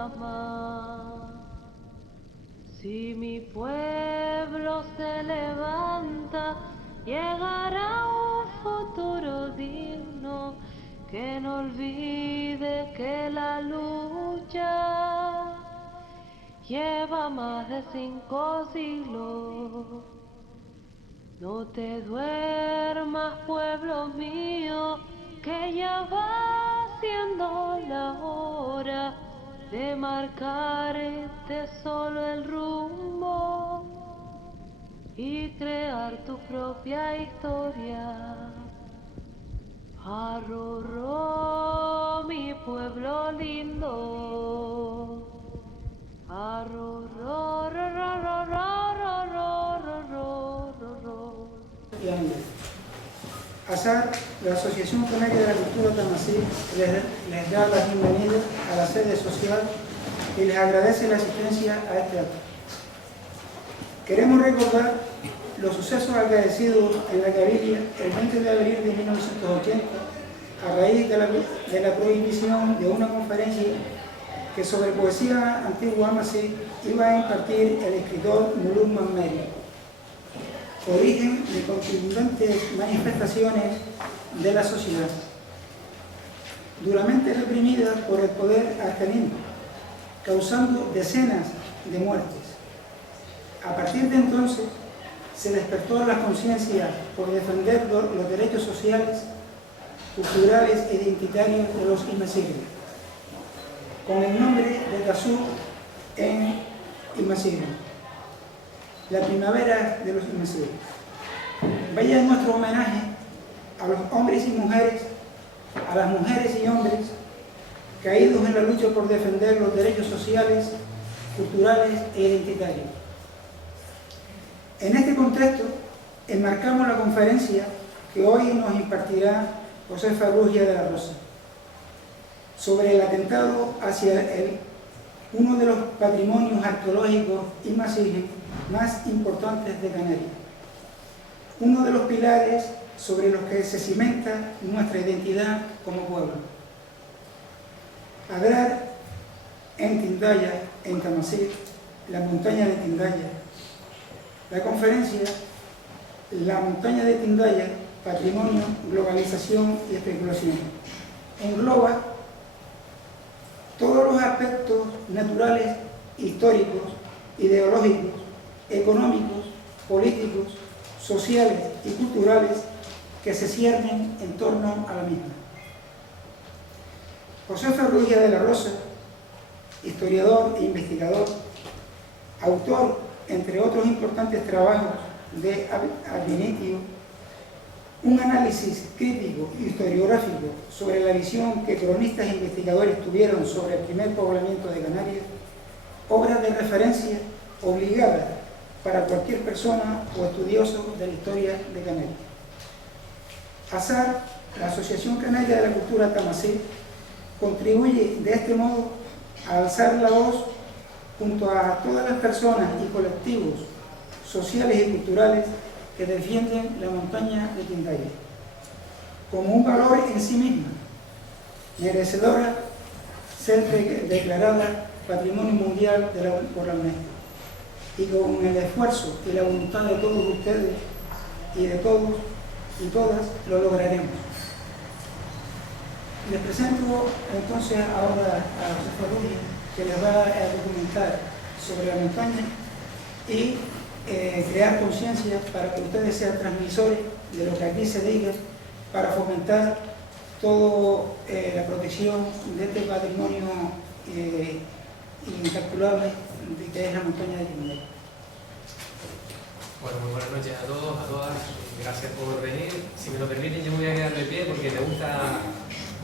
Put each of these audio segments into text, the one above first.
jamás. Si mi pueblo se levanta, llegará un futuro digno que no olvide que la lucha lleva más de 5 siglos. No te duermas, pueblo mío, que ya va siendo la hora de marcarte solo el rumbo y crear tu propia historia. Arroró, mi pueblo lindo. Arroró, ro, ro, ro, ro, ro, ro, ro, ro, ro. ASAR, la Asociación Canaria de la Cultura Tamasí, les da la bienvenida a la sede social y les agradece la asistencia a este acto. Queremos recordar los sucesos acaecidos en la Gaviria el 20 de abril de 1980 a raíz de la prohibición de una conferencia que sobre poesía antigua amasí iba a impartir el escritor Muluk Memmeri, origen de contundentes manifestaciones de la sociedad, duramente reprimidas por el poder argelino, causando decenas de muertes. A partir de entonces, se despertó la conciencia por defender los derechos sociales, culturales e identitarios de los imasigres, con el nombre de Tasur en Imasigre, la primavera de los imasigres. Vaya nuestro homenaje a los hombres y mujeres, a las mujeres y hombres caídos en la lucha por defender los derechos sociales, culturales e identitarios. En este contexto, enmarcamos la conferencia que hoy nos impartirá Josefa Rugia de la Rosa sobre el atentado hacia uno de los patrimonios arqueológicos imasigres más importantes de Canarias, uno de los pilares sobre los que se cimenta nuestra identidad como pueblo. Hablar en Tindaya, en Tamasí, la montaña de Tindaya. La conferencia La montaña de Tindaya, patrimonio, globalización y especulación, engloba todos los aspectos naturales, históricos, ideológicos, económicos, políticos, sociales y culturales que se ciernen en torno a la misma. Josefa Rugia de la Rosa, historiador e investigador, autor, entre otros importantes trabajos, de Ad initio, un análisis crítico y historiográfico sobre la visión que cronistas e investigadores tuvieron sobre el primer poblamiento de Canarias, obra de referencia obligada para cualquier persona o estudioso de la historia de Canarias. ASAR, la Asociación Canaria de la Cultura Tamasí, contribuye de este modo a alzar la voz junto a todas las personas y colectivos sociales y culturales que defienden la montaña de Tindaya como un valor en sí misma, merecedora ser declarada Patrimonio Mundial por la UNESCO, y con el esfuerzo y la voluntad de todos ustedes y de todos y todas lo lograremos. Les presento entonces ahora a Josefa Rugia, que les va a documentar sobre la montaña y crear conciencia para que ustedes sean transmisores de lo que aquí se diga, para fomentar toda la protección de este patrimonio incalculable que es la montaña de Tindaya. Bueno, muy buenas noches a todos, a todas. Gracias por venir. Si me lo permiten, yo me voy a quedar de pie porque me gusta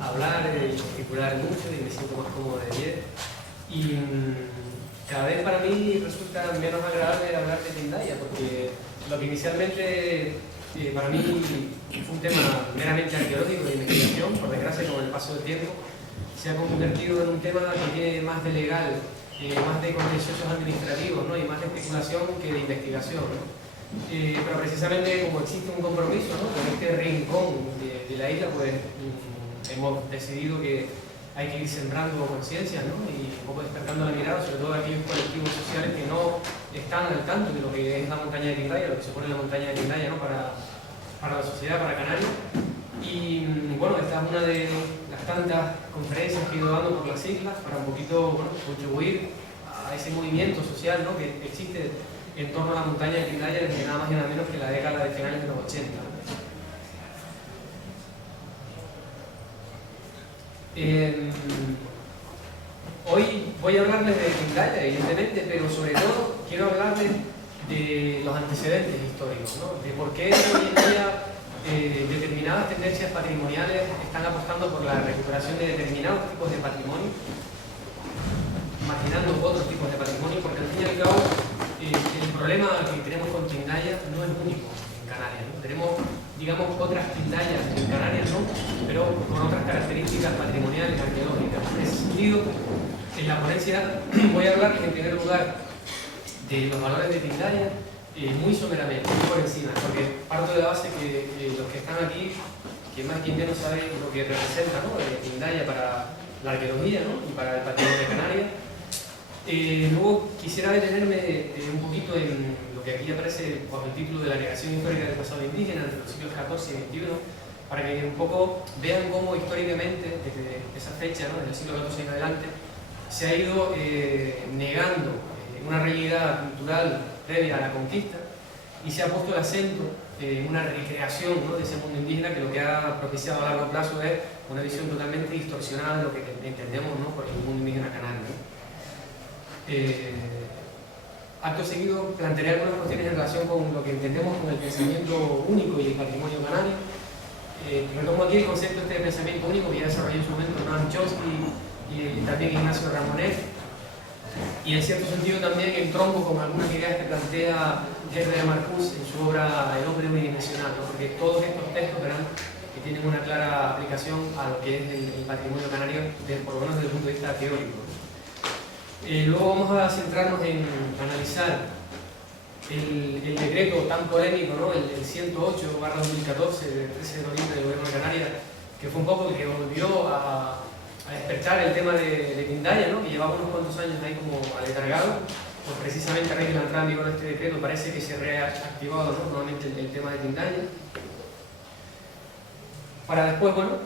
hablar y gesticular mucho y me siento más cómodo de pie. Y cada vez para mí resulta menos agradable hablar de Tindaya, porque lo que inicialmente para mí fue un tema meramente arqueológico de investigación, por desgracia con el paso del tiempo se ha convertido en un tema que tiene más de legal, más de contenciosos administrativos, ¿no? Y más de especulación que de investigación, ¿no? Pero precisamente como existe un compromiso, ¿no?, con este rincón de la isla, pues hemos decidido que hay que ir sembrando conciencia, ¿no? Y un poco despertando la mirada, sobre todo de aquellos colectivos sociales que no están al tanto de lo que es la montaña de Quindaya, lo que supone la montaña de Quindaya, ¿no? Para la sociedad, para Canarias. Y bueno, esta es una de las tantas conferencias que he ido dando por las islas para un poquito, bueno, contribuir a ese movimiento social, ¿no? Que existe en torno a la montaña de Quindaya desde nada más y nada menos que la década de finales de los 80. Hoy voy a hablarles de Quindaya, evidentemente, pero sobre todo quiero hablarles de los antecedentes históricos, ¿no? De por qué hoy en día determinadas tendencias patrimoniales están apostando por la recuperación de determinados tipos de patrimonio, marginando otros tipos de patrimonio, porque al fin y al cabo el problema que tenemos con Quindaya no es único en Canarias, ¿no? Tenemos, digamos, otras Quindayas en Canarias, ¿no? Pero con otras características patrimoniales, arqueológicas. En ese sentido, en la ponencia voy a hablarles en primer lugar de los valores de Quindaya, muy someramente, muy por encima, porque parto de la base que los que están aquí, que más quien menos sabe lo que representa, ¿no? Quindaya para la arqueología, ¿no? Y para el patrimonio de Canarias. Luego quisiera detenerme un poquito en lo que aquí aparece bajo el título de la negación histórica del pasado indígena entre los siglos XIV y XXI, para que un poco vean cómo históricamente, desde esa fecha, ¿no? Desde el siglo XIV en adelante, se ha ido negando una realidad cultural previa a la conquista y se ha puesto el acento en una recreación, ¿no? De ese mundo indígena que lo que ha propiciado a largo plazo es una visión totalmente distorsionada de lo que entendemos, ¿no? Por el mundo indígena canario, ¿no? Acto seguido plantearé algunas cuestiones en relación con lo que entendemos como el pensamiento único y el patrimonio canario. Retomo aquí el concepto de pensamiento único que ya desarrolló en su momento Noam Chomsky y también Ignacio Ramonet. Y en cierto sentido también entronco con algunas ideas que plantea Gerda de Marcuse en su obra El hombre unidimensional, ¿no? Porque todos estos textos verán que tienen una clara aplicación a lo que es el patrimonio canario, por lo menos desde el punto de vista teórico. Luego vamos a centrarnos en analizar el decreto tan polémico, ¿no? El 108/2014 del 13 de noviembre del Gobierno de Canarias, que fue un poco el que volvió a despertar el tema de Quindaya, ¿no? Que llevaba unos cuantos años ahí como aletargado, pues precisamente a raíz de la entrada en vigor de este decreto parece que se ha reactivado, ¿no? Nuevamente el tema de Quindaya, para después, bueno,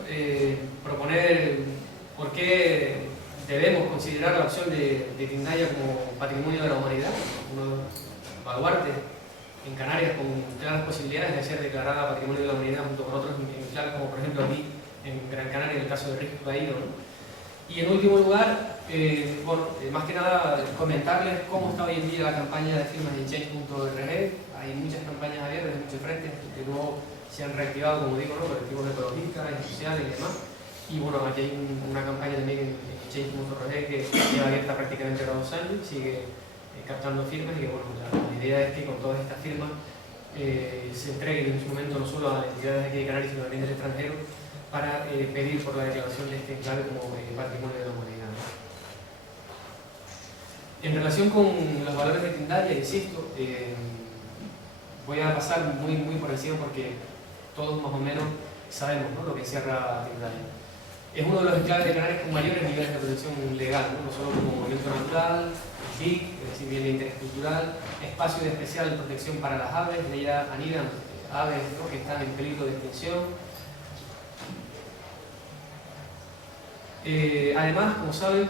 proponer por qué debemos considerar la opción de Quindaya como patrimonio de la humanidad, uno de los baluartes en Canarias con claras posibilidades de ser declarada patrimonio de la humanidad junto con otros enclaves, como por ejemplo aquí en Gran Canaria, en el caso de Risco Caído, ¿no? Y en último lugar, bueno, más que nada comentarles cómo está hoy en día la campaña de firmas en change.org. Hay muchas campañas abiertas en muchos frentes que luego se han reactivado, como digo, ¿no? Colectivos ecologistas, sociales y demás. Y bueno, aquí hay una campaña también en change.org que lleva abierta prácticamente ahora 2 años, sigue captando firmas y que bueno, la idea es que con todas estas firmas se entreguen en su momento no solo a las entidades de aquí de Canarias, sino también del extranjero, para pedir por la declaración de este enclave como patrimonio de la humanidad. En relación con los valores de Quindaya, insisto, voy a pasar muy por encima porque todos más o menos sabemos, ¿no? Lo que encierra Quindaya. Es uno de los enclaves de Canarias con mayores niveles de protección legal, ¿no? No solo como monumento natural, BIC, es decir, bien de interés cultural, espacio de especial protección para las aves, en ella anidan aves, ¿no? Que están en peligro de extinción. Además, como saben,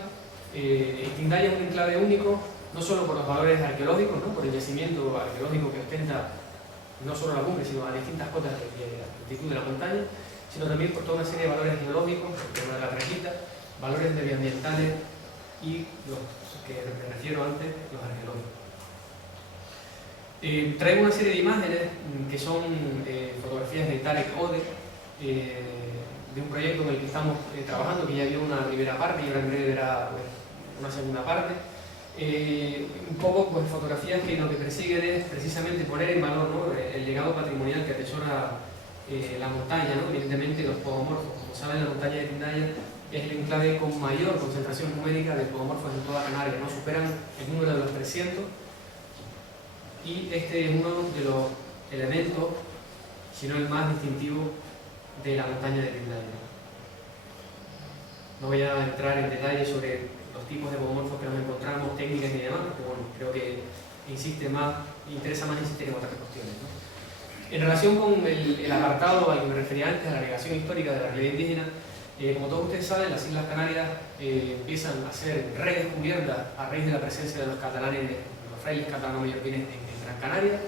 Quindaya es un enclave único, no solo por los valores arqueológicos, ¿no? Por el yacimiento arqueológico que ostenta no solo la cumbre, sino a distintas cotas de altitud de la montaña, sino también por toda una serie de valores geológicos, el tema de la traquita, valores medioambientales y los que me refiero antes, los arqueológicos. Traigo una serie de imágenes que son fotografías de Tarek Ode, de un proyecto en el que estamos trabajando, que ya dio una primera parte y ahora en breve verá una segunda parte. Un poco pues, fotografías que lo que persiguen es precisamente poner en valor, ¿no? El legado patrimonial que atesora la montaña, ¿no? Evidentemente los podomorfos. Como saben, la montaña de Quindaya es el enclave con mayor concentración numérica de podomorfos en toda Canarias, ¿no? Superan el número de los 300 y este es uno de los elementos, si no el más distintivo, de la montaña de Quindaya. No voy a entrar en detalle sobre los tipos de pomomorfos que nos encontramos, técnicas y demás, porque bueno, creo que interesa más insistir en otras cuestiones, ¿no? En relación con el apartado al que me refería antes, a la negación histórica de la realidad indígena, como todos ustedes saben, las Islas Canarias empiezan a ser redescubiertas a raíz de la presencia de los catalanes, los frailes catalano-mallorquines en Gran Canaria.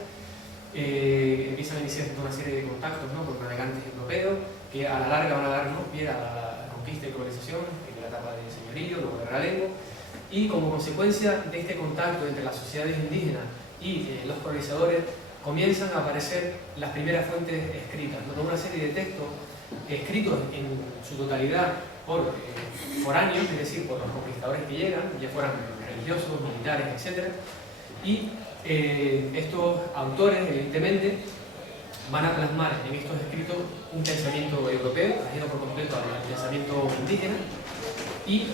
Empiezan a iniciar toda una serie de contactos, ¿no?, con navegantes europeos que a la larga van a darnos pie a la conquista y colonización, en la etapa de señorío, luego de realengo, y como consecuencia de este contacto entre las sociedades indígenas y los colonizadores comienzan a aparecer las primeras fuentes escritas, ¿no?, toda una serie de textos escritos en su totalidad por foráneos, es decir, por los conquistadores que llegan, ya fueran religiosos, militares, etc. Y estos autores, evidentemente, van a plasmar en estos escritos un pensamiento europeo, ajeno por completo al pensamiento indígena, y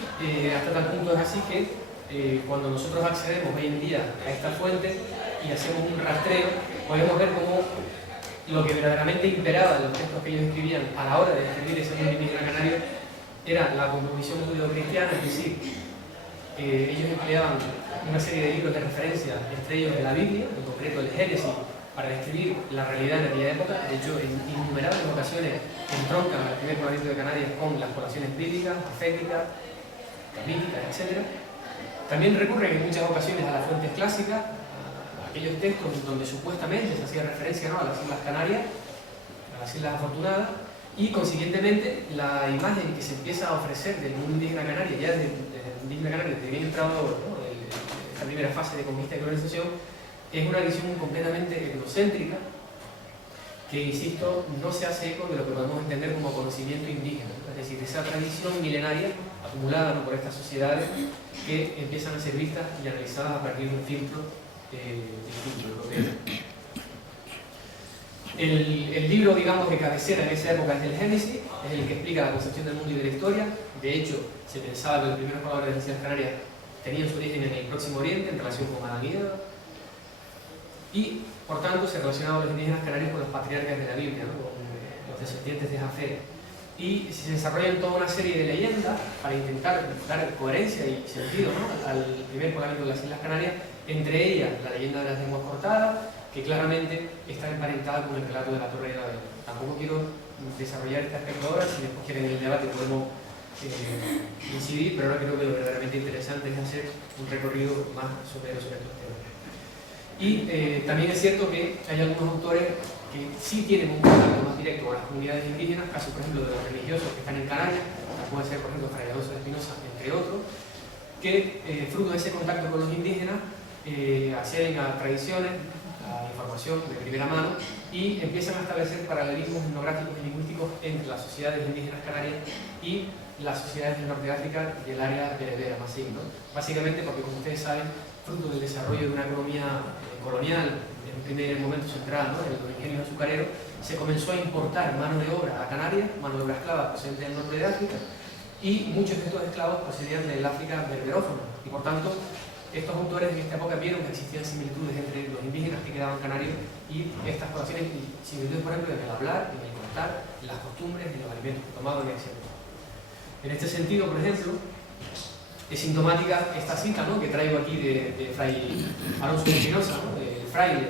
hasta tal punto es así que cuando nosotros accedemos hoy en día a esta fuente y hacemos un rastreo, podemos ver cómo lo que verdaderamente imperaba en los textos que ellos escribían a la hora de describir ese mundo indígena canario era la cosmovisión judeo-cristiana, es decir, ellos empleaban una serie de libros de referencia, entre ellos de la Biblia, en concreto el Génesis, para describir la realidad en aquella época. De hecho, en innumerables ocasiones entroncan el primer poblamiento de Canarias con las poblaciones bíblicas, aféticas, camíticas, etc. También recurren en muchas ocasiones a las fuentes clásicas, a aquellos textos donde supuestamente se hacía referencia, ¿no?, a las Islas Canarias, a las Islas Afortunadas, y consiguientemente la imagen que se empieza a ofrecer del mundo indígena canario, ya desde el indígena canario, desde bien entrado, ¿no?, esta primera fase de conquista y colonización, es una visión completamente etnocéntrica que, insisto, no se hace eco de lo que podemos entender como conocimiento indígena, ¿no?, es decir, esa tradición milenaria acumulada, ¿no?, por estas sociedades que empiezan a ser vistas y analizadas a partir de un filtro europeo. El libro, digamos, de cabecera en esa época es el Génesis, es el que explica la concepción del mundo y de la historia. De hecho, se pensaba que los primeros pobladores de las Islas Canarias tenían su origen en el Próximo Oriente, en relación con Adán y Eva, y por tanto se relacionaban los indígenas canarios con los patriarcas de la Biblia, ¿no?, con los descendientes de Jafet. Y se desarrollan toda una serie de leyendas para intentar dar coherencia y sentido, ¿no?, al primer poblamiento de las Islas Canarias, entre ellas la leyenda de las lenguas cortadas, que claramente está emparentada con el relato de la Torre de Babel. Tampoco quiero desarrollar este aspecto ahora, si después quieren en el debate podemos incidir, pero ahora creo que lo verdaderamente interesante es hacer un recorrido más sobre estos temas. Y también es cierto que hay algunos autores que sí tienen un contacto más directo con las comunidades indígenas, caso por ejemplo de los religiosos que están en Canarias, puede ser por ejemplo Fray Alonso de Espinosa, entre otros, que fruto de ese contacto con los indígenas acceden a tradiciones, a información de primera mano y empiezan a establecer paralelismos etnográficos y lingüísticos entre las sociedades indígenas canarias y las sociedades del norte de África y el área berebera, más bien, ¿no? Básicamente porque, como ustedes saben, fruto del desarrollo de una economía colonial en un primer momento central, ¿no?, en los ingenios azucareros, se comenzó a importar mano de obra a Canarias, mano de obra esclava procedente del norte de África, y muchos de estos esclavos procedían del África berberófona, y por tanto estos autores en esta época vieron que existían similitudes entre los indígenas que quedaban canarios y estas poblaciones, y similitudes por ejemplo en el hablar, en el contar, en las costumbres, en los alimentos que tomaban, etc. En este sentido, por ejemplo, es sintomática esta cita, ¿no?, que traigo aquí de Fray Alonso de Espinosa, ¿no?, el fraile.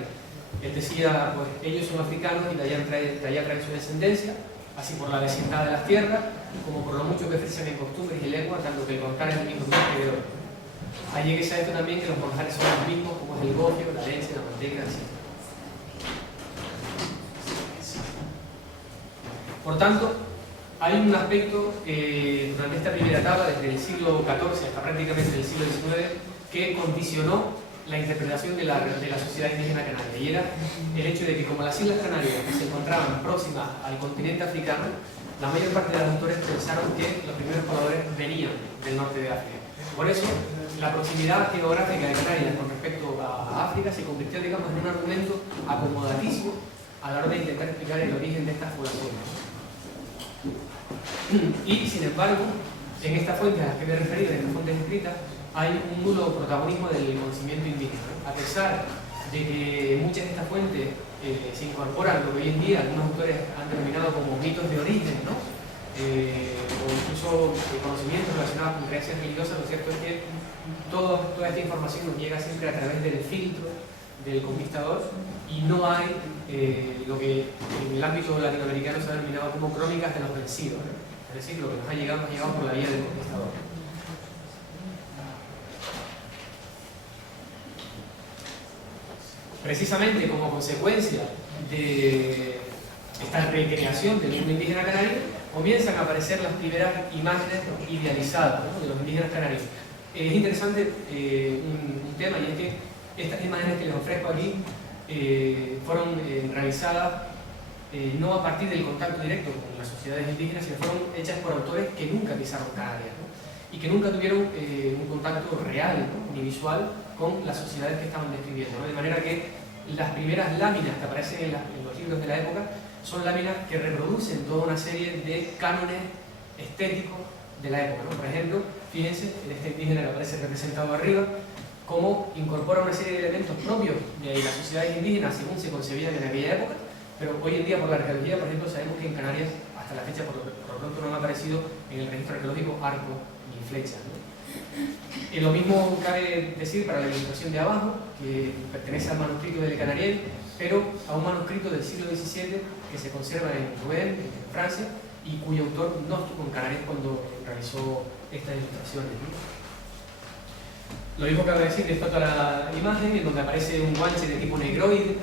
Él decía, pues ellos son africanos y de allá traen su descendencia, así por la vecindad de las tierras, como por lo mucho que ofrecen en costumbres y lengua, tanto que el contar es el mismo que de hoy. Allegues a esto también que los manjares son los mismos, como es el gofio, la leche, la manteca, etc. Por tanto, hay un aspecto durante esta primera etapa, desde el siglo XIV hasta prácticamente el siglo XIX, que condicionó la interpretación de la sociedad indígena canaria, y era el hecho de que, como las Islas Canarias se encontraban próximas al continente africano, la mayor parte de los autores pensaron que los primeros pobladores venían del norte de África. Por eso, la proximidad geográfica de Canarias con respecto a África se convirtió, digamos, en un argumento acomodatísimo a la hora de intentar explicar el origen de estas poblaciones. Y, sin embargo, en estas fuentes a las que me he referido, en estas fuentes escritas, hay un nulo protagonismo del conocimiento indígena. A pesar de que muchas de estas fuentes se incorporan lo que hoy en día algunos autores han denominado como mitos de origen, ¿no?, o incluso conocimientos relacionados con creencias religiosas, lo cierto es que toda esta información nos llega siempre a través del filtro del conquistador y no hay lo que en el ámbito latinoamericano se ha denominado como crónicas de los vencidos, ¿no? Es decir, lo que nos ha llegado por la vía del conquistador. Precisamente como consecuencia de esta recreación del mundo indígena canario, comienzan a aparecer las primeras imágenes idealizadas, ¿no?, de los indígenas canarios. Es interesante un tema, y es que estas imágenes que les ofrezco aquí fueron realizadas no a partir del contacto directo con las sociedades indígenas, sino fueron hechas por autores que nunca pisaron Canarias, ¿no?, y que nunca tuvieron un contacto real, ¿no?, ni visual con las sociedades que estaban describiendo, ¿no? De manera que las primeras láminas que aparecen en los libros de la época son láminas que reproducen toda una serie de cánones estéticos de la época, ¿no? Por ejemplo, fíjense en este indígena que aparece representado arriba, cómo incorpora una serie de elementos propios de las sociedades indígenas según se concebían en aquella época, pero hoy en día por la arqueología, por ejemplo, sabemos que en Canarias hasta la fecha por lo pronto no han aparecido en el registro arqueológico arcos ni flechas, ¿no? Lo mismo cabe decir para la ilustración de abajo, que pertenece al manuscrito del Canariel, pero a un manuscrito del siglo XVII que se conserva en Rouen, en Francia, y cuyo autor no estuvo en Canarias cuando realizó estas ilustraciones, ¿no? Lo mismo cabe decir de esta otra imagen, en donde aparece un guanche de tipo negroide,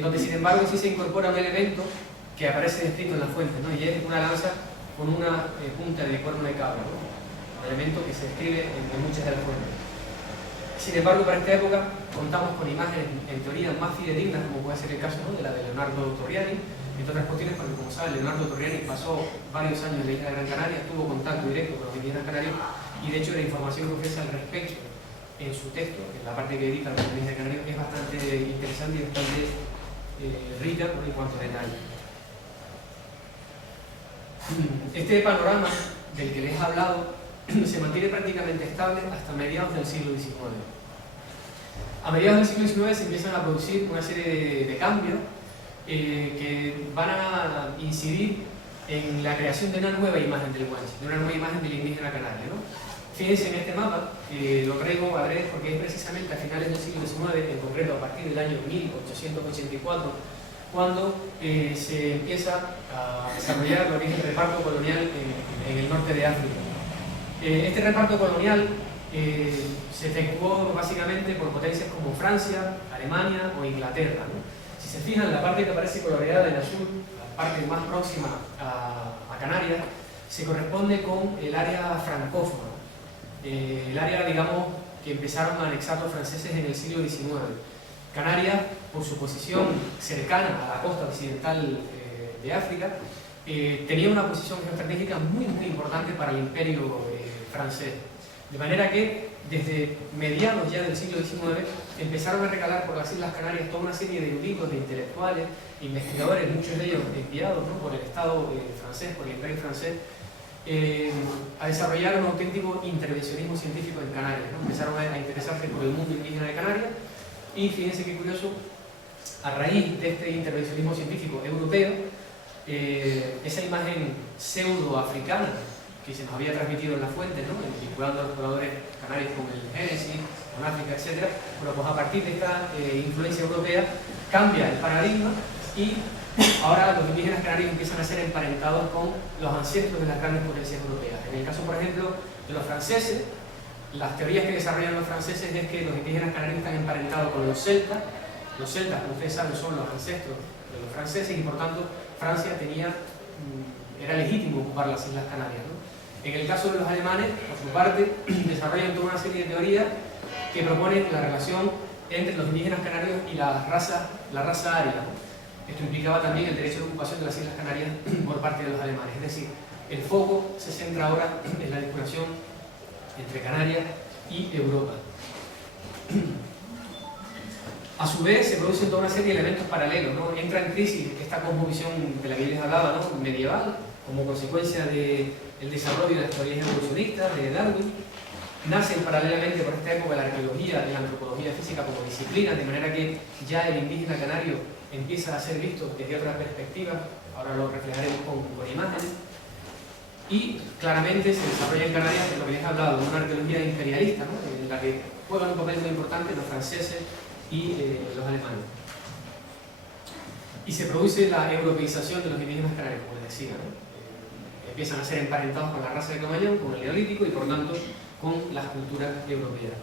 donde sin embargo sí se incorpora un elemento que aparece descrito en las fuentes, ¿no?, y es una lanza con una punta de cuerno de cabra, ¿no?, un elemento que se describe en muchas de las fuentes. Sin embargo, para esta época contamos con imágenes en teoría más fidedignas, como puede ser el caso, ¿no?, de la de Leonardo Torriani, entre otras cuestiones, porque como saben, Leonardo Torriani pasó varios años en la isla de Gran Canaria, tuvo contacto directo con los indígenas canarios, y de hecho la información que ofrece al respecto en su texto, en la parte que dedica a los indígenas canarios, es bastante interesante y bastante rica, ¿no?, en cuanto a detalle. Este panorama del que les he hablado se mantiene prácticamente estable hasta mediados del siglo XIX. A mediados del siglo XIX se empiezan a producir una serie de cambios que van a incidir en la creación de una nueva imagen del guanche, de una nueva imagen del indígena canario, ¿no? Fíjense en este mapa, lo traigo a breve porque es precisamente a finales del siglo XIX, en concreto a partir del año 1884, cuando se empieza a desarrollar lo que es el reparto colonial en el norte de África. Este reparto colonial se efectuó básicamente por potencias como Francia, Alemania o Inglaterra, ¿no? Si se fijan, la parte que aparece coloreada en azul, la parte más próxima a Canarias, se corresponde con el área francófona, el área, digamos, que empezaron a anexar los franceses en el siglo XIX. Canarias, por su posición cercana a la costa occidental de África, tenía una posición geoestratégica muy importante para el imperio francés. De manera que desde mediados ya del siglo XIX empezaron a recalar por las Islas Canarias toda una serie de eruditos, de intelectuales, investigadores, muchos de ellos enviados, ¿no?, por el Estado francés, por el imperio francés, a desarrollar un auténtico intervencionismo científico en Canarias, ¿no? Empezaron a interesarse por el mundo indígena de Canarias y fíjense qué curioso, a raíz de este intervencionismo científico europeo, esa imagen pseudo-africana que se nos había transmitido en la fuente, ¿no?, vinculando a los pobladores canarios con el Génesis, con África, etc. Bueno, pues a partir de esta influencia europea cambia el paradigma y ahora los indígenas canarios empiezan a ser emparentados con los ancestros de las grandes potencias europeas. En el caso, por ejemplo, de los franceses, las teorías que desarrollan los franceses es que los indígenas canarios están emparentados con los celtas. Los celtas, como ustedes saben, son los ancestros de los franceses y por tanto Francia era legítimo ocupar las Islas Canarias, ¿no? En el caso de los alemanes, por su parte, desarrollan toda una serie de teorías que proponen la relación entre los indígenas canarios y la raza aria, ¿no? Esto implicaba también el derecho de ocupación de las Islas Canarias por parte de los alemanes. Es decir, el foco se centra ahora en la vinculación entre Canarias y Europa. A su vez, se producen toda una serie de elementos paralelos, ¿no? Entra en crisis esta cosmovisión de la que les hablaba, ¿no?, medieval, como consecuencia del desarrollo de las teorías evolucionistas de Darwin. Nacen paralelamente por esta época la arqueología y la antropología física como disciplinas, de manera que ya el indígena canario empieza a ser visto desde otra perspectiva. Ahora lo reflejaremos con imágenes. Y claramente se desarrolla en Canarias lo que les he hablado, de una arqueología imperialista, ¿no? En la que juegan un papel muy importante los franceses y los alemanes. Y se produce la europeización de los indígenas canarios, como les decía, ¿no? Empiezan a ser emparentados con la raza de Cromañón, con el Neolítico y por tanto con las culturas europeas.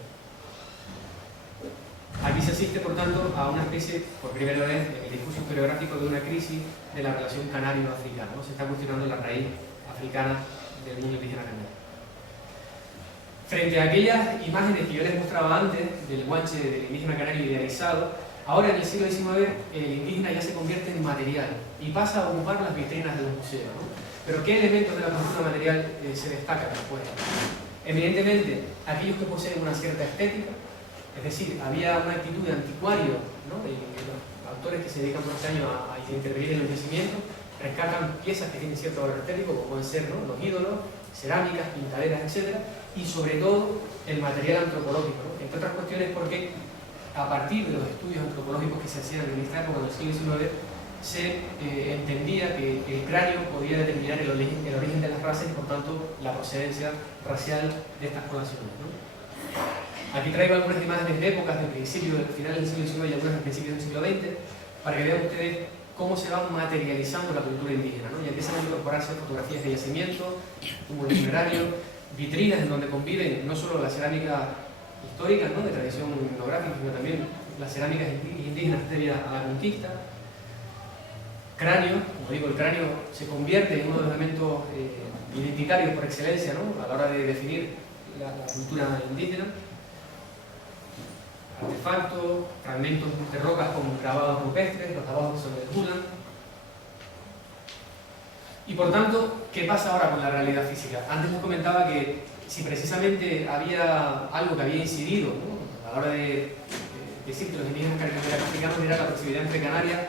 Aquí se asiste, por tanto, a una especie, por primera vez en el discurso historiográfico, de una crisis de la relación canario-africana, ¿no? Se está cuestionando la raíz africana del mundo indígena canario. Frente a aquellas imágenes que yo les mostraba antes del guanche del indígena canario idealizado, ahora en el siglo XIX el indígena ya se convierte en material y pasa a ocupar las vitrinas de los museos, ¿no? Pero ¿qué elementos de la cultura material se destacan después? Evidentemente, aquellos que poseen una cierta estética, es decir, había una actitud de anticuario, ¿no? Los autores que se dedican por este año a intervenir en el yacimiento rescatan piezas que tienen cierto valor estético, como pueden ser, ¿no?, los ídolos, cerámicas, pintaderas, etc. Y sobre todo el material antropológico, ¿no? Entre otras cuestiones porque a partir de los estudios antropológicos que se hacían en esta época, en el siglo XIX, se entendía que el cráneo podía determinar el origen de las razas y por tanto la procedencia racial de estas poblaciones, ¿no? Aquí traigo algunas imágenes de épocas del final del siglo XIX y algunas del principio del siglo XX para que vean ustedes cómo se va materializando la cultura indígena, ¿no? Y empiezan a incorporarse fotografías de yacimientos, túmulos funerarios, vitrinas en donde conviven no solo las cerámicas históricas, ¿no?, de tradición etnográfica, sino también las cerámicas indígenas previas a la conquista. Cráneo, como digo, el cráneo se convierte en uno de los elementos identitarios por excelencia, ¿no?, a la hora de definir la cultura indígena. Artefactos, fragmentos de rocas con grabados rupestres, los trabajos que se desnudan. Y por tanto, ¿qué pasa ahora con la realidad física? Antes les comentaba que si precisamente había algo que había incidido, ¿no?, a la hora de decir que los indígenas africanos era la proximidad entre Canarias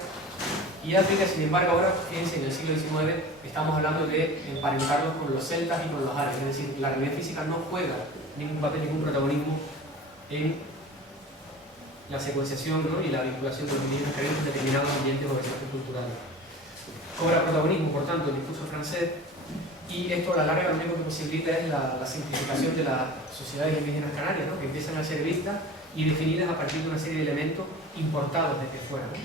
y África, sin embargo ahora, fíjense, en el siglo XIX estamos hablando de emparentarlos con los celtas y con los árabes, es decir, la realidad física no juega ningún papel, ningún protagonismo en la secuenciación, ¿no?, y la vinculación de los indígenas canarios en determinados ambientes o desarrollos culturales. Cobra protagonismo, por tanto, el discurso francés, y esto a la larga lo único que posibilita es la simplificación de las sociedades indígenas canarias, ¿no?, que empiezan a ser vistas y definidas a partir de una serie de elementos importados desde fuera, ¿no?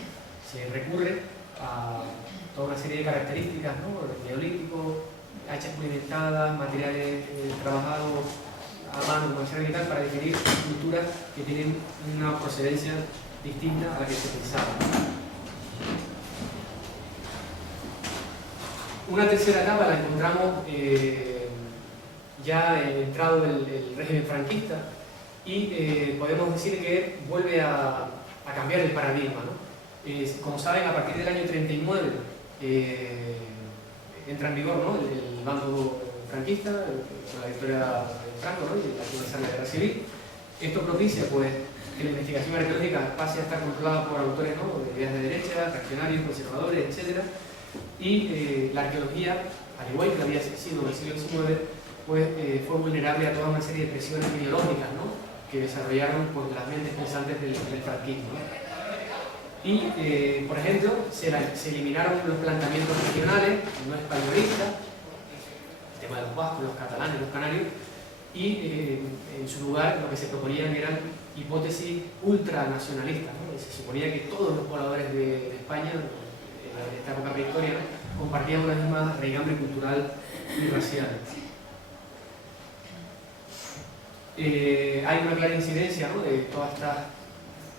Se recurre a toda una serie de características, ¿no?, el neolítico, hachas pulimentadas, materiales trabajados a mano, como y tal, para definir culturas que tienen una procedencia distinta a la que se pensaba. Una tercera etapa la encontramos ya entrado el régimen franquista y podemos decir que vuelve a cambiar el paradigma, ¿no? Como saben, a partir del año 39 entra en vigor, ¿no?, el bando franquista, con la victoria de Franco, ¿no?, y la finalización de la guerra civil. Esto propicia, pues, que la investigación arqueológica pase a estar controlada por autores, ¿no?, de ideas de derecha, reaccionarios, conservadores, etc. Y la arqueología, al igual que lo había sido en el siglo XIX, pues, fue vulnerable a toda una serie de presiones ideológicas, ¿no?, que desarrollaron por las mentes pensantes del franquismo, ¿no? Y, por ejemplo, se eliminaron los planteamientos regionales, no españolistas, el tema de los vascos, los catalanes, los canarios, y en su lugar lo que se proponían eran hipótesis ultranacionalistas, ¿no? Se suponía que todos los pobladores de España, de esta época prehistórica, compartían una misma raigambre cultural y racial. Hay una clara incidencia, ¿no?, de todas estas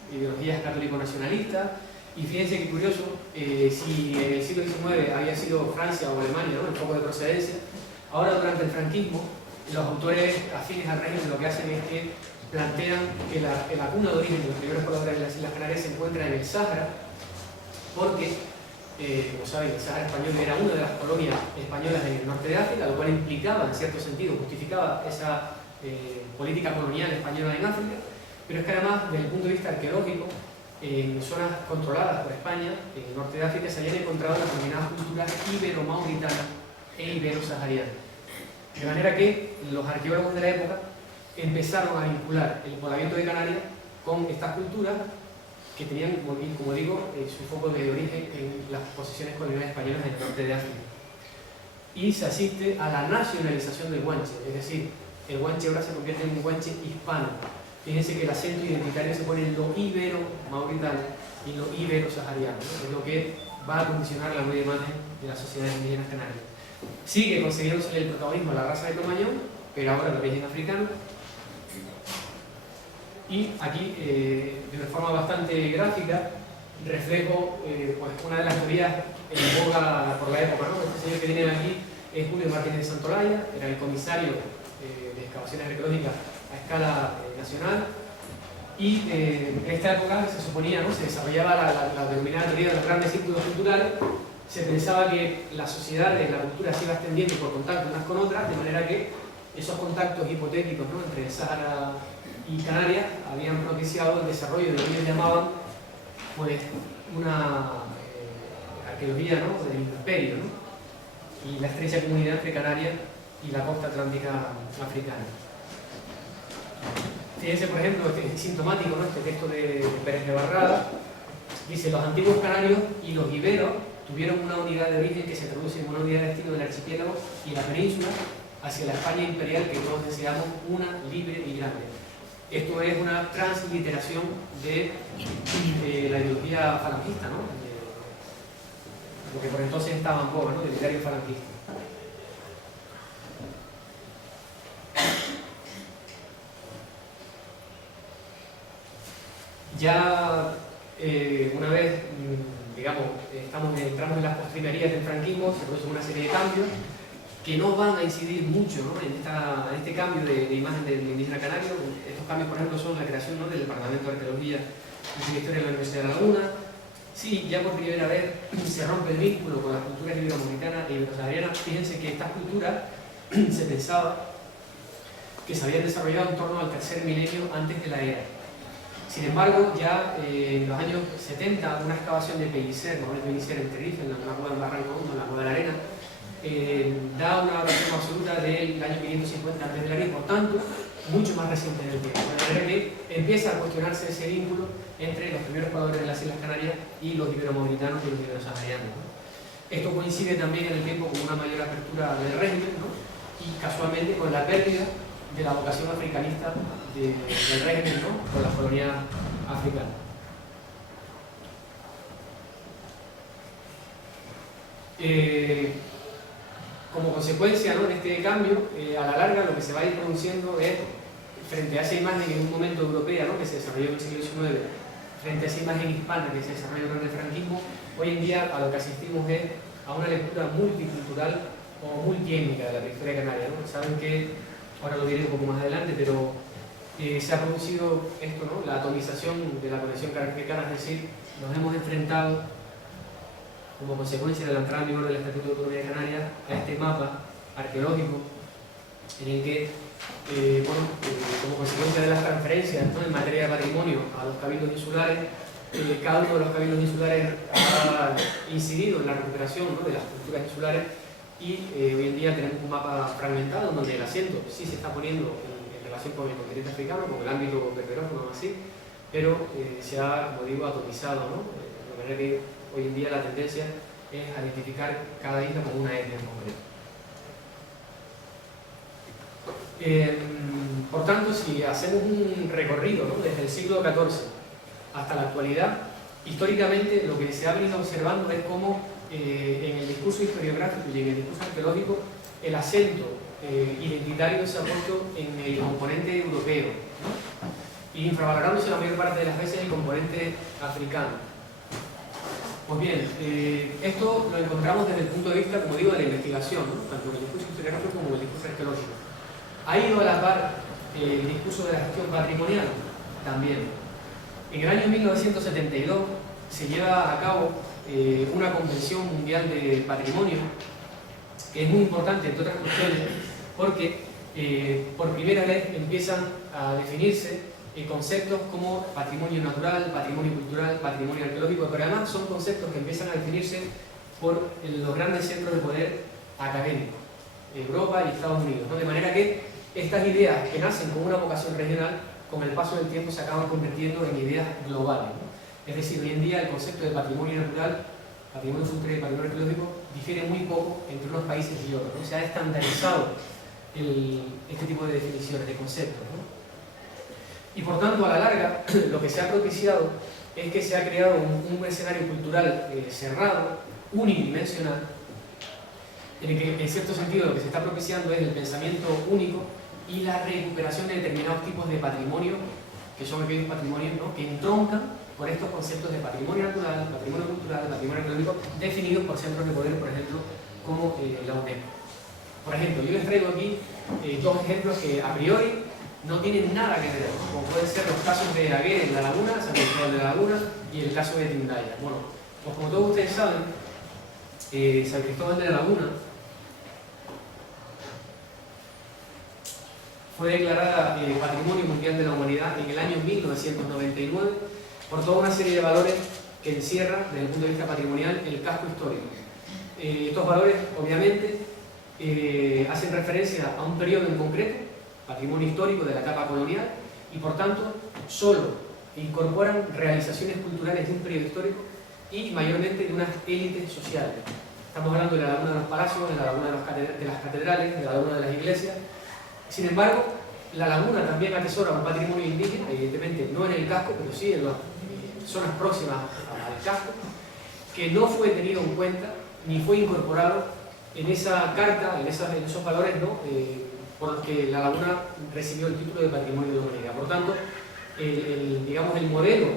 ideologías católico-nacionalistas, y fíjense qué curioso, si en el siglo XIX había sido Francia o Alemania, ¿no?, el foco de procedencia, ahora durante el franquismo los autores afines al régimen lo que hacen es que plantean que la cuna de origen de los primeros pobladores de las Islas Canarias se encuentra en el Sáhara, porque, como saben, el Sáhara español era una de las colonias españolas en el norte de África, lo cual implicaba, en cierto sentido, justificaba esa política colonial española en África, pero es que además, desde el punto de vista arqueológico, en zonas controladas por España, en el norte de África, se habían encontrado las denominadas culturas ibero-mauritanas e ibero-saharianas. De manera que los arqueólogos de la época empezaron a vincular el poblamiento de Canarias con estas culturas que tenían, como digo, su foco de origen en las posesiones coloniales españolas en el norte de África. y se asiste a la nacionalización del guanche, es decir, el guanche ahora se convierte en un guanche hispano. Fíjense que el acento identitario se pone en lo ibero-mauritano y en lo ibero-sahariano, ¿no? Es lo que va a condicionar la nueva imagen de las sociedades indígenas canarias. Sigue concediéndose el protagonismo a la raza de Cromañón, pero ahora de origen africano. Y aquí, de una forma bastante gráfica, reflejo pues una de las teorías en boga por la época, ¿no? Este señor que tienen aquí es Julio Martínez de Santolaya, era el comisario de excavaciones arqueológicas a escala nacional, y en esta época se suponía, ¿no?, se desarrollaba la denominada teoría de los grandes círculos culturales. Se pensaba que la sociedad, la cultura se iba extendiendo por contacto unas con otras, de manera que esos contactos hipotéticos, ¿no?, entre el Sáhara y Canarias habían propiciado el desarrollo de lo que ellos llamaban pues una arqueología, ¿no?, del imperio, ¿no?, y la estrecha comunidad entre Canarias y la costa atlántica africana. Fíjense, por ejemplo, es sintomático, ¿no?, este texto de Pérez de Barrada. Dice: los antiguos canarios y los iberos tuvieron una unidad de origen que se traduce en una unidad de destino del archipiélago y la península hacia la España imperial que todos deseamos, una libre y grande. Esto es una transliteración de la ideología falangista, ¿no?, lo que por entonces estaba en boga, ¿no?, del ideario falangista. Ya una vez, digamos, entramos en las postrimerías del franquismo, se produce una serie de cambios que no van a incidir mucho, ¿no?, en este cambio de imagen del indígena canario. Estos cambios, por ejemplo, son la creación, ¿no?, del Departamento de Arqueología y Historia de la Universidad de La Laguna. Sí, ya por primera vez se rompe el vínculo con las culturas ibero-mauritanas e ibero-saharianas. Fíjense que estas culturas se pensaba que se habían desarrollado en torno al tercer milenio antes de la era. Sin embargo, ya en los años 70, una excavación de Pellicer, ¿no?, el Pellicer en Tenerife, en la cueva del Barranco Hondo, en la cueva de la Arena, da una datación absoluta del año 550 antes de la era, por tanto, mucho más reciente en el tiempo. De manera que empieza a cuestionarse ese vínculo entre los primeros pobladores de las Islas Canarias y los ibero-mauritanos y los ibero-saharianos, ¿no? Esto coincide también en el tiempo con una mayor apertura del régimen, ¿no?, y casualmente con la pérdida de la vocación africanista del régimen, ¿no?, con las colonias africanas. Como consecuencia, ¿no?, de este cambio, a la larga lo que se va a ir produciendo es, frente a esa imagen en un momento europea, ¿no?, que se desarrolló en el siglo XIX, frente a esa imagen hispana que se desarrolló durante el franquismo, hoy en día a lo que asistimos es a una lectura multicultural o multiétnica de la prehistoria canaria, ¿no? Saben que, ahora lo diré un poco más adelante, pero se ha producido esto, ¿no?, la atomización de la conexión canaria, es decir, nos hemos enfrentado, como consecuencia de la entrada en vigor del Estatuto de Autonomía de Canarias, a este mapa arqueológico en el que, como consecuencia de las transferencias, ¿no?, en materia de patrimonio a los cabildos insulares, cada uno de los cabildos insulares ha incidido en la recuperación, ¿no?, de las culturas insulares, y hoy en día tenemos un mapa fragmentado donde el acento sí se está poniendo en relación con el continente africano, con el ámbito berberófono así, pero se ha, como digo, atomizado, ¿no?, de manera que hoy en día la tendencia es a identificar cada isla como una etnia en concreto. Por tanto, si hacemos un recorrido, ¿no?, desde el siglo XIV hasta la actualidad, históricamente lo que se ha venido observando es cómo en el discurso historiográfico y en el discurso arqueológico el acento identitario se ha puesto en el componente europeo, ¿no?, y infravalorándose la mayor parte de las veces el componente africano. Pues bien, esto lo encontramos desde el punto de vista, como digo, de la investigación, ¿no?, tanto en el discurso historiográfico como en el discurso arqueológico. Ha ido a la par el discurso de la gestión patrimonial también. En el año 1972 se lleva a cabo una convención mundial de patrimonio, que es muy importante, entre otras cuestiones, porque por primera vez empiezan a definirse conceptos como patrimonio natural, patrimonio cultural, patrimonio arqueológico, pero además son conceptos que empiezan a definirse por los grandes centros de poder académicos, Europa y Estados Unidos, ¿no? De manera que estas ideas que nacen con una vocación regional, con el paso del tiempo se acaban convirtiendo en ideas globales, ¿no? Es decir, hoy en día el concepto de patrimonio natural patrimonio cultural y patrimonio arqueológico difiere muy poco entre unos países y otros, ¿no? Se ha estandarizado este tipo de definiciones, de conceptos, ¿no? Y por tanto, a la larga, lo que se ha propiciado es que se ha creado un escenario cultural cerrado, unidimensional, en el que, en cierto sentido, lo que se está propiciando es el pensamiento único y la recuperación de determinados tipos de patrimonio, que son aquellos patrimonios, ¿no?, que entroncan por estos conceptos de patrimonio natural, patrimonio cultural, patrimonio arqueológico, definidos por centros de poder, por ejemplo, como la UNESCO. Por ejemplo, yo les traigo aquí dos ejemplos que a priori no tienen nada que ver, como pueden ser los casos de Aguer en La Laguna, San Cristóbal de La Laguna, y el caso de Tindaya. Bueno, pues como todos ustedes saben, San Cristóbal de La Laguna fue declarada Patrimonio Mundial de la Humanidad en el año 1999 por toda una serie de valores que encierra, desde el punto de vista patrimonial, el casco histórico. Estos valores, obviamente, hacen referencia a un periodo en concreto, patrimonio histórico de la etapa colonial, y por tanto solo incorporan realizaciones culturales de un periodo histórico y mayormente de unas élites sociales. Estamos hablando de la laguna de los palacios, de la laguna de las catedrales, de la laguna de las iglesias. Sin embargo, la laguna también atesora un patrimonio indígena, evidentemente no en el casco, pero sí en las zonas próximas al casco, que no fue tenido en cuenta ni fue incorporado en esa carta, en esos valores, ¿no?, por los que la laguna recibió el título de Patrimonio de la Humanidad. Por tanto, digamos, el modelo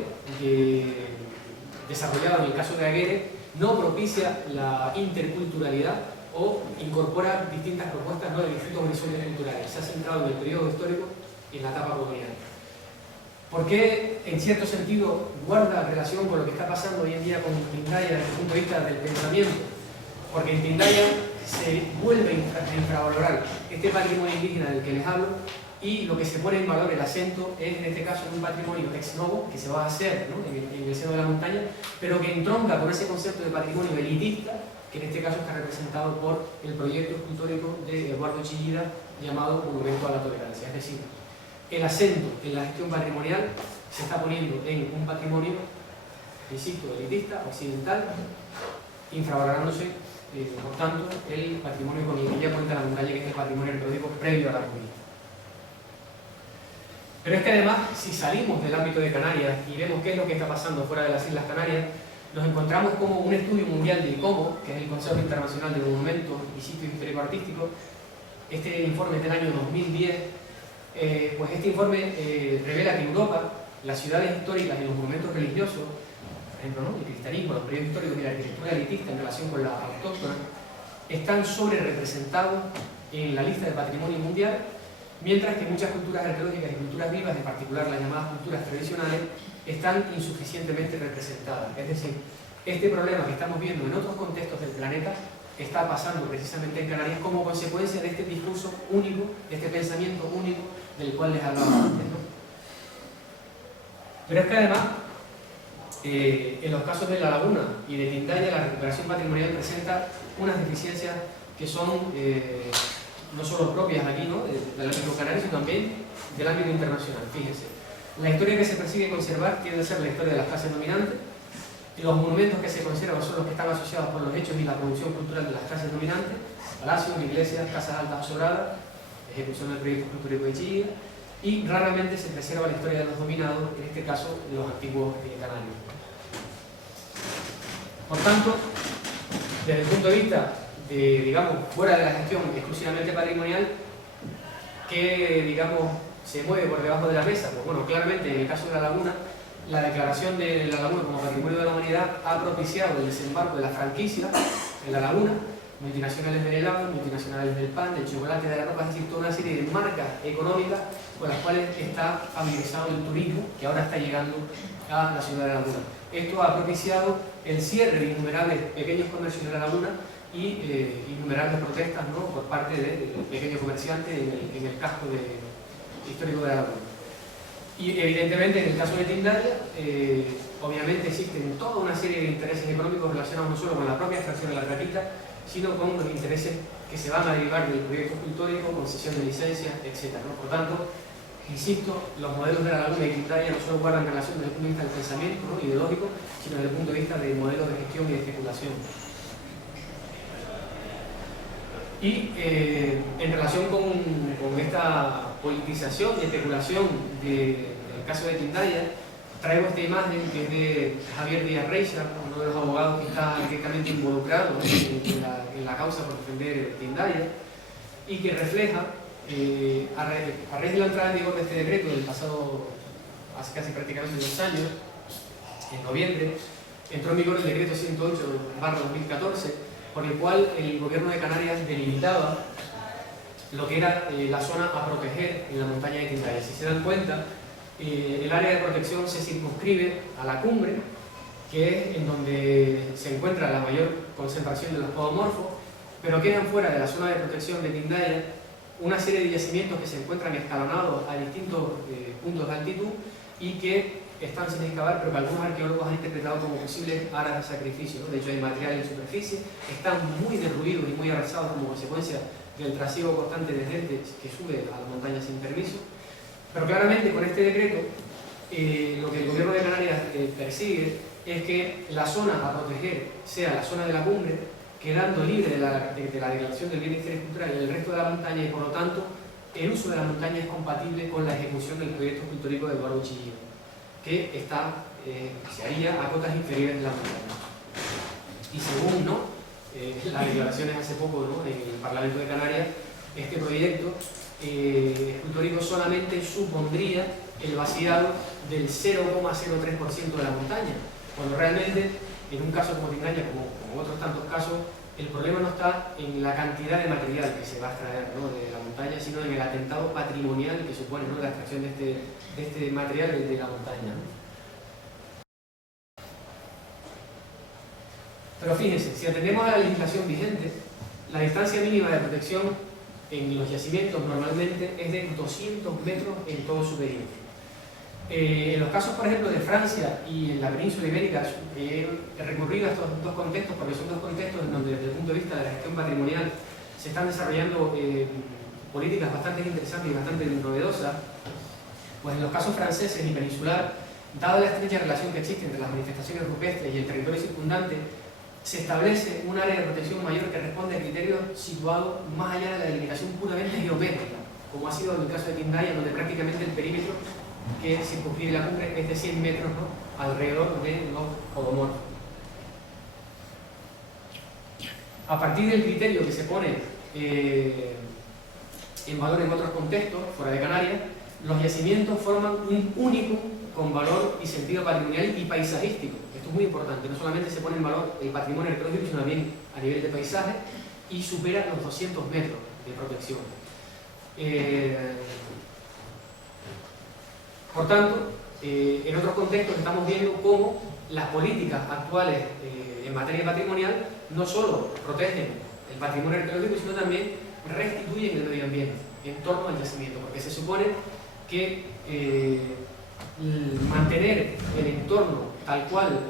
desarrollado en el caso de Aguirre no propicia la interculturalidad o incorpora distintas propuestas, ¿no?, de distintos horizontes culturales. Se ha centrado en el periodo histórico y en la etapa colonial. ¿Por qué, en cierto sentido, guarda relación con lo que está pasando hoy en día con Tindaya desde el punto de vista del pensamiento? Porque en Tindaya se vuelve a infravalorar este patrimonio indígena del que les hablo, y lo que se pone en valor, el acento, es en este caso en un patrimonio ex novo que se va a hacer, ¿no?, en el seno de la montaña, pero que entronca con ese concepto de patrimonio elitista, que en este caso está representado por el proyecto escultórico de Eduardo Chillida llamado Monumento a la Tolerancia. Es decir, el acento en la gestión patrimonial se está poniendo en un patrimonio, insisto, elitista, occidental, infravalorándose, por tanto, el patrimonio con el que ya cuenta la montaña, que es el patrimonio arqueológico previo a la conquista. Pero es que además, si salimos del ámbito de Canarias y vemos qué es lo que está pasando fuera de las Islas Canarias, nos encontramos como un estudio mundial de ICOMO, que es el Consejo Internacional de Monumentos y Sitios Histórico-Artísticos. Este informe es del año 2010. Pues este informe revela que en Europa, las ciudades históricas y los monumentos religiosos, por ejemplo, ¿no?, el cristianismo, los periodos históricos y la arquitectura elitista en relación con la autóctona, están sobre representados en la lista de patrimonio mundial, mientras que muchas culturas arqueológicas y culturas vivas, en particular las llamadas culturas tradicionales, están insuficientemente representadas. Es decir, este problema que estamos viendo en otros contextos del planeta está pasando precisamente en Canarias como consecuencia de este discurso único, de este pensamiento único del cual les hablaba antes, ¿no? Pero es que además, en los casos de La Laguna y de Tindaya, la recuperación patrimonial presenta unas deficiencias que son no solo propias aquí, ¿no?, del ámbito canario, sino también del ámbito internacional. Fíjense, la historia que se persigue conservar tiende a ser la historia de las clases dominantes, y los monumentos que se conservan son los que están asociados con los hechos y la producción cultural de las clases dominantes: palacios, iglesias, casas altas o sobradas, ejecución del proyecto escultórico de Chillida, y raramente se preserva la historia de los dominados, en este caso los antiguos canarios. Por tanto, desde el punto de vista digamos, fuera de la gestión exclusivamente patrimonial, que, digamos, se mueve por debajo de la mesa, pues bueno, claramente en el caso de La Laguna, la declaración de La Laguna como Patrimonio de la Humanidad ha propiciado el desembarco de las franquicias en La Laguna, multinacionales del helado, multinacionales del pan, del chocolate, de la ropa, es decir, toda una serie de marcas económicas con las cuales está familiarizado el turismo, que ahora está llegando a la ciudad de La Laguna. Esto ha propiciado el cierre de innumerables pequeños comercios de La Laguna y innumerables protestas, ¿no?, por parte de pequeños comerciantes en el casco histórico de La Laguna. Y evidentemente en el caso de Tindaya, obviamente existen toda una serie de intereses económicos relacionados no solo con la propia extracción de la traquita, sino con los intereses que se van a derivar del proyecto escultórico, concesión de licencias, etc., ¿no? Por tanto, insisto, los modelos de La Laguna y Tindaya no solo guardan relación desde el punto de vista del pensamiento, ¿no?, ideológico, sino desde el punto de vista de modelos de gestión y de especulación. Y en relación con esta politización y especulación del caso de Tindaya, traigo esta imagen que es de Javier Díaz Reixa, uno de los abogados que está directamente involucrado, ¿no?, en la causa por defender Tindaya, y que refleja, a raíz de la entrada en vigor de este decreto del pasado, hace casi prácticamente 2 años, en noviembre, entró en vigor el decreto 108/2014, por el cual el gobierno de Canarias delimitaba lo que era la zona a proteger en la montaña de Tindaya. Si se dan cuenta, el área de protección se circunscribe a la cumbre, que es en donde se encuentra la mayor concentración de los podomorfos, pero quedan fuera de la zona de protección de Tindaya una serie de yacimientos que se encuentran escalonados a distintos puntos de altitud y que están sin excavar, pero que algunos arqueólogos han interpretado como posibles áreas de sacrificio, ¿no? De hecho, hay material en superficie, están muy derruidos y muy arrasados como consecuencia del trasiego constante de gente que sube a la montaña sin permiso. Pero claramente con este decreto, lo que el gobierno de Canarias persigue es que la zona a proteger sea la zona de la cumbre, quedando libre de la declaración del bien interés cultural en el resto de la montaña, y por lo tanto el uso de la montaña es compatible con la ejecución del proyecto escultórico de Eduardo Chillida, que se haría a cotas inferiores de la montaña. Y según las declaraciones hace poco, ¿no?, en el Parlamento de Canarias, este proyecto escultórico solamente supondría el vaciado del 0,03% de la montaña, cuando realmente en un caso como Tindaya, como otros tantos casos, el problema no está en la cantidad de material que se va a extraer, ¿no?, de la montaña, sino en el atentado patrimonial que supone, ¿no?, la extracción de este material de la montaña, ¿no? Pero fíjense, si atendemos a la legislación vigente, la distancia mínima de protección en los yacimientos normalmente es de 200 metros en todo su perímetro. En los casos, por ejemplo, de Francia y en la península ibérica, he recurrido a estos 2 contextos porque son 2 contextos en donde, desde el punto de vista de la gestión patrimonial, se están desarrollando políticas bastante interesantes y bastante novedosas. Pues en los casos franceses y peninsular, dada la estrecha relación que existe entre las manifestaciones rupestres y el territorio circundante, se establece un área de protección mayor que responde a criterios situados más allá de la delimitación puramente geométrica, como ha sido en el caso de Tindaya, donde prácticamente el perímetro que circunscribe la cumbre es de 100 metros, ¿no?, alrededor de los podomorfos. A partir del criterio que se pone en valor en otros contextos, fuera de Canarias, los yacimientos forman un único con valor y sentido patrimonial y paisajístico. Esto es muy importante, no solamente se pone en valor el patrimonio arqueológico, sino también a nivel de paisaje, y supera los 200 metros de protección. Por tanto, en otros contextos estamos viendo cómo las políticas actuales en materia patrimonial no solo protegen el patrimonio arqueológico, sino también restituyen el medio ambiente en torno al yacimiento, porque se supone que mantener el entorno tal cual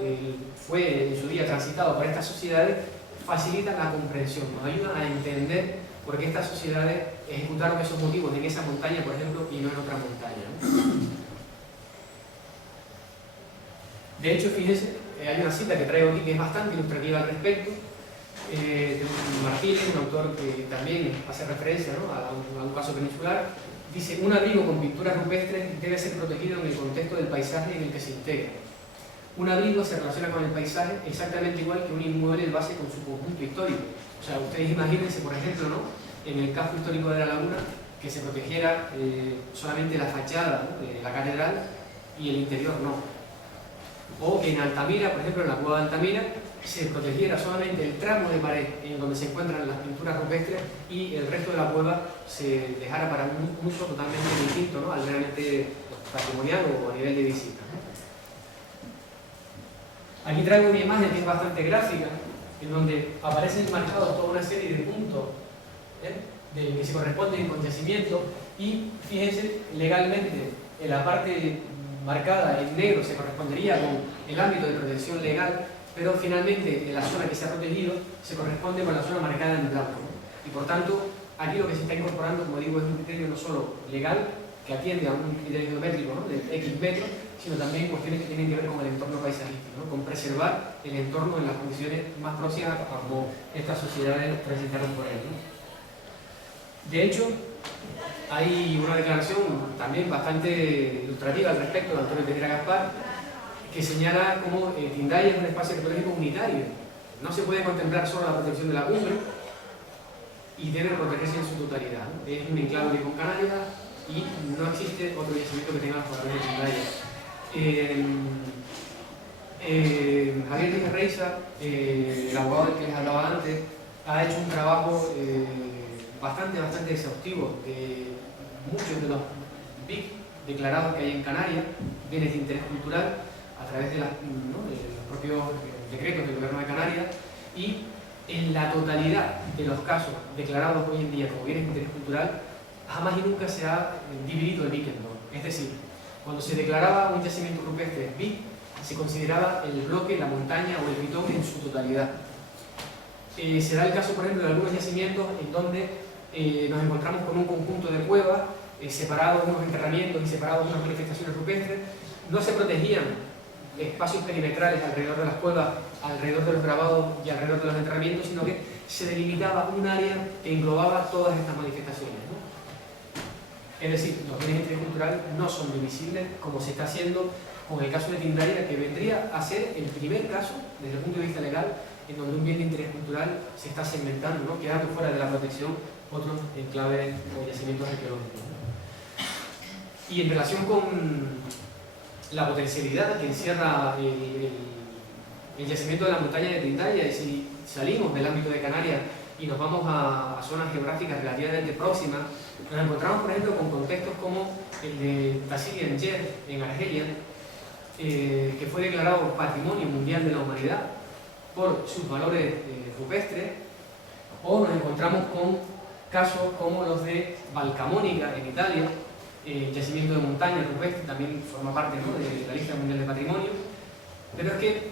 fue en su día transitado por estas sociedades facilita la comprensión, nos ayuda a entender por qué estas sociedades ejecutaron esos motivos en esa montaña, por ejemplo, y no en otra montaña, ¿no? De hecho, fíjense, hay una cita que traigo aquí que es bastante ilustrativa al respecto, de un Martínez, un autor que también hace referencia, ¿no?, a un caso peninsular. Dice: un abrigo con pinturas rupestres debe ser protegido en el contexto del paisaje en el que se integra. Un abrigo se relaciona con el paisaje exactamente igual que un inmueble lo hace con su conjunto histórico. O sea, ustedes imagínense, por ejemplo, ¿no?, en el casco histórico de La Laguna, que se protegiera solamente la fachada, ¿no?, de la catedral y el interior no. O que en Altamira, por ejemplo, en la cueva de Altamira, se protegiera solamente el tramo de pared en donde se encuentran las pinturas rupestres y el resto de la cueva se dejara para un uso totalmente distinto, ¿no?, al realmente patrimonial o a nivel de visita, ¿no? Aquí traigo una imagen que es bastante gráfica, en donde aparecen marcados toda una serie de puntos que se corresponden con yacimientos, y fíjense, legalmente en la parte marcada en negro se correspondería con el ámbito de protección legal, pero finalmente en la zona que se ha protegido se corresponde con la zona marcada en blanco, ¿no? Y por tanto, aquí lo que se está incorporando, como digo, es un criterio no solo legal, que atiende a un criterio geométrico, ¿no?, de X metros, sino también cuestiones que tienen que ver con el entorno paisajístico, ¿no?, con preservar el entorno en las condiciones más próximas a como estas sociedades transitaron por él, ¿no? De hecho, hay una declaración también bastante ilustrativa al respecto de Antonio Pereira Gaspar, que señala cómo Tindaya es un espacio arqueológico unitario. No se puede contemplar solo la protección de la cumbre y debe protegerse en su totalidad, ¿no? Es un enclave de Canarias y no existe otro yacimiento que tenga las propiedades de Tindaya. Javier Díaz Reiza, el abogado del que les hablaba antes, ha hecho un trabajo bastante exhaustivo de muchos de los BIC declarados que hay en Canarias, bienes de interés cultural, a través de, de los propios decretos del Gobierno de Canarias, y en la totalidad de los casos declarados hoy en día como bienes de interés cultural, jamás y nunca se ha dividido el BIC en dos. Es decir, cuando se declaraba un yacimiento rupestre BIC, se consideraba el bloque, la montaña o el pitón en su totalidad. Se da el caso, por ejemplo, de algunos yacimientos en donde nos encontramos con un conjunto de cuevas separados unos enterramientos y separados unas manifestaciones rupestres. No se protegían espacios perimetrales alrededor de las cuevas, alrededor de los grabados y alrededor de los enterramientos, sino que se delimitaba un área que englobaba todas estas manifestaciones, ¿no? Es decir, los bienes de interés cultural no son divisibles, como se está haciendo con el caso de Tindaya, que vendría a ser el primer caso, desde el punto de vista legal, en donde un bien de interés cultural se está segmentando, ¿no?, quedando fuera de la protección otros enclaves o yacimientos arqueológicos, ¿no? Y en relación con la potencialidad que encierra el yacimiento de la montaña de Tindaya, y si salimos del ámbito de Canarias y nos vamos a zonas geográficas relativamente próximas, nos encontramos, por ejemplo, con contextos como el de Tassili N'Jer en Argelia, que fue declarado Patrimonio Mundial de la Humanidad por sus valores rupestres, o nos encontramos con casos como los de Valcamonica en Italia, yacimiento de montaña rupestre, también forma parte, ¿no?, de la lista mundial de patrimonio. Pero es que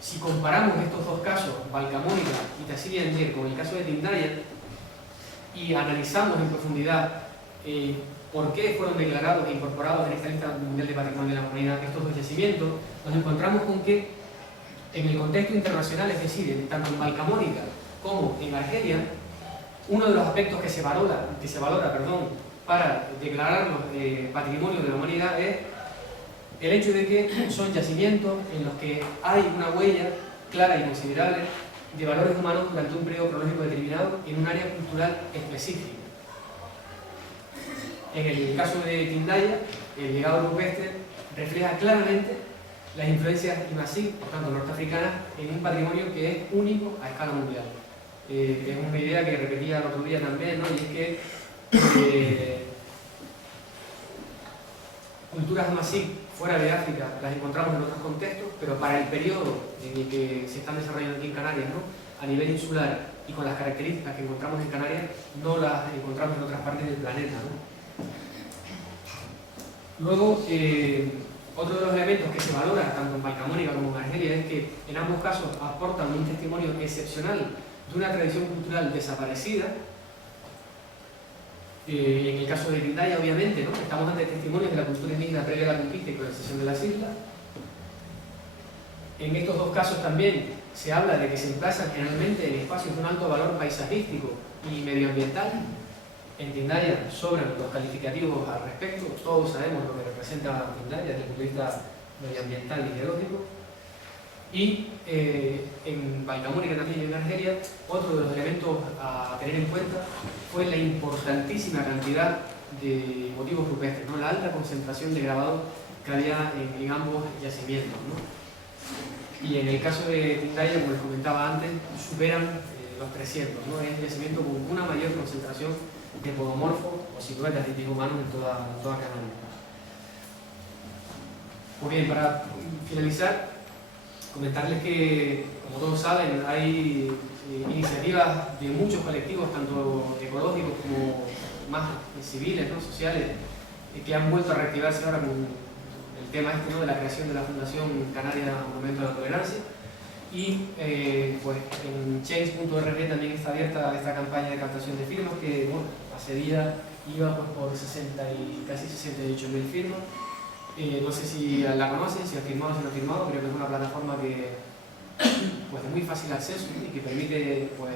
si comparamos estos dos casos, Valcamonica y Tassili N'Jer, con el caso de Tindaya, y analizamos en profundidad por qué fueron declarados e incorporados en esta lista mundial de patrimonio de la humanidad estos dos yacimientos, nos encontramos con que en el contexto internacional, es decir, tanto en Valcamonica como en Argelia, uno de los aspectos que se valora, para declararlos patrimonio de la humanidad es el hecho de que son yacimientos en los que hay una huella clara y considerable de valores humanos durante un periodo cronológico determinado en un área cultural específica. En el caso de Tindaya, el legado rupestre refleja claramente las influencias IMASIC, por tanto norteafricanas, en un patrimonio que es único a escala mundial. Es una idea que repetía el otro día también, ¿no?, y es que culturas IMASIC fuera de África las encontramos en otros contextos, pero para el periodo en el que se están desarrollando aquí en Canarias, ¿no?, a nivel insular y con las características que encontramos en Canarias, no las encontramos en otras partes del planeta, ¿no? Luego, otro de los elementos que se valora tanto en Valcamonica como en Argelia es que en ambos casos aportan un testimonio excepcional de una tradición cultural desaparecida. En el caso de Tindaya, obviamente, ¿no?, estamos ante testimonios de la cultura indígena previa a la conquista y colonización de las islas. En estos dos casos también se habla de que se emplazan generalmente en espacios de un alto valor paisajístico y medioambiental. En Tindaya sobran los calificativos al respecto, todos sabemos lo que representa Tindaya desde el punto de vista medioambiental y geológico. Y en Valcamonica también y en Argelia, otro de los elementos a tener en cuenta fue la importantísima cantidad de motivos rupestres, ¿no?, la alta concentración de grabados que había en ambos yacimientos, ¿no? Y en el caso de Tindaya, como les comentaba antes, superan los 300, ¿no? Es el yacimiento con una mayor concentración de podomorfos o siluetas de tipo humano en toda Canarias. Muy bien, para finalizar, comentarles que, como todos saben, hay iniciativas de muchos colectivos, tanto ecológicos como más civiles, ¿no?, sociales, que han vuelto a reactivarse ahora con el tema este, ¿no?, de la creación de la Fundación Canaria Monumento de la Tolerancia. Y pues en change.org también está abierta esta campaña de captación de firmas que, bueno, hace días iba pues por casi 68.000 firmas. No sé si la conocen, si han firmado, si no han firmado. Creo que es una plataforma que pues de muy fácil acceso y que permite pues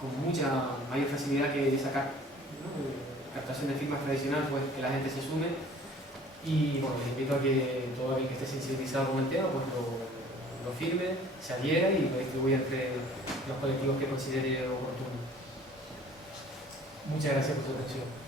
con mucha mayor facilidad que sacar, ¿no? Captación de firmas tradicional, pues que la gente se sume. Y bueno, les invito a que todo aquel que esté sensibilizado con el tema pues lo firme, se adhiera y lo distribuya entre los colectivos que considere oportuno. Muchas gracias por su atención.